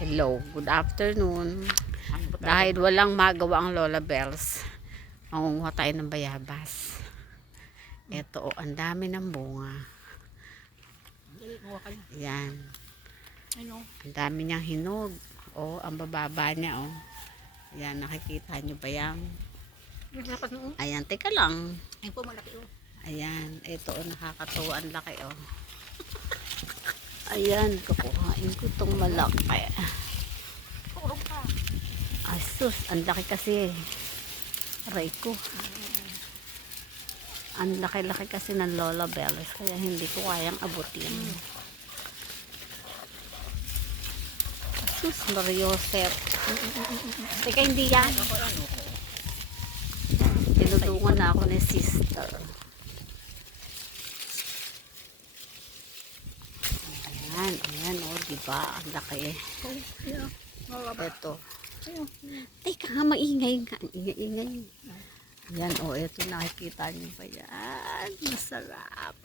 Hello, good afternoon. Dahil walang magawa ang Lola Bells, mangunguha tayo ng bayabas. Ito, oh, ang dami ng bunga. Yan. Ang dami niyang hinog. Oh, ang bababa niya, oh. Yan, nakikita niyo ba yan? Ayan, teka lang. Ayun po, malaki oh. Ayan, ito, oh, nakakatuwa. Ang laki, oh. Ayan, kukuhain ko itong malaki. Purong pa. Ay, sus, ang laki kasi. Aray ko. Ang laki-laki kasi ng Lola Bells, kaya hindi ko kayang abutin. Sus, Mariosep. Teka, hindi yan. Tinulungan na ako ni sister. Ayan, ayan, oh, diba? Ang laki. Ito. Teka nga, maingay nga. Ingay-ingay. Ayan, oh, ito, nakikita niyo ba yan? Masarap.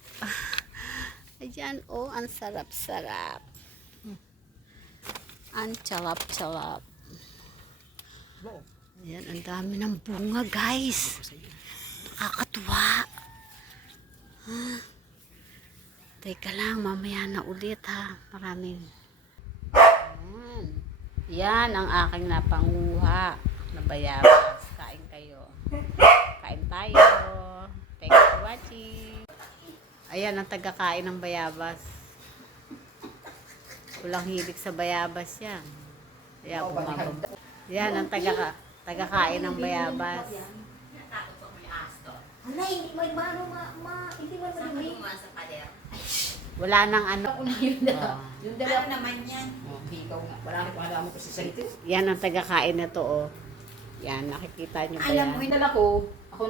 Ayan, oh, ang sarap-sarap. Ang chalap-chalap. Ayan, ang dami ng bunga, guys. Nakakatuwa. Teka lang, mamaya na ulit, ha. Maraming. Ayan. Yan ang aking napanguha na bayabas. Kain kayo. Kain tayo. Thanks for watching. Ayan ang tagakain ng bayabas. Walang hilig sa bayabas yan. Kaya bumababa. Yan ang tagakain ng bayabas. Hala, hindi mo hindi mo madumi. Wala nang ano. Yung dalawa naman yan. Ikaw nga. Wala mo kasi salito. Yan ang tagakain na to, oh. Yan, nakikita nyo ba yan? Alam mo, yung dala ko, ako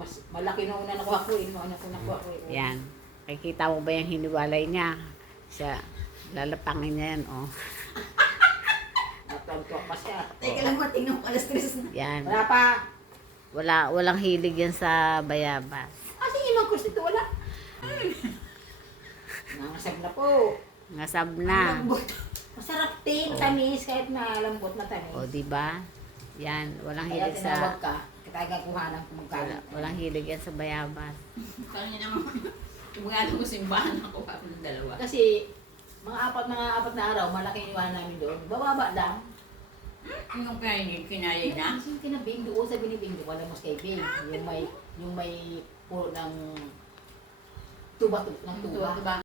mas malaki na una nakuha ko, ano ko nakuha ko. Yan. Nakikita mo ba yung hiniwalay niya? Siya, lalapangin niya yan, oh. Natawag pa siya. Teka lang, matingnan ko alas 3 na. Yan. Wala pa. Walang hilig yan sa bayabas. Kasi yung mga dito, wala. Nangasag na po. Ngasab na. Lambot. Masarap din, tamis, kahit na lambot na tamis. O, diba? Yan. Walang Kaya hilig tinawag sa... ka, katagang kuhanan kung magkano. Walang hilig yan sa bayabas. Kaya niya naman, tumagano ko simbahan ako pa ng dalawa. Kasi, mga apat na araw, malaki yung iwanan namin doon. Bababa lang. Yung kinayay na? Kasi yung kinabing doon sa binibing, doon alam mo kay Bing. Yung may puro ng tuba. Tuwa, diba?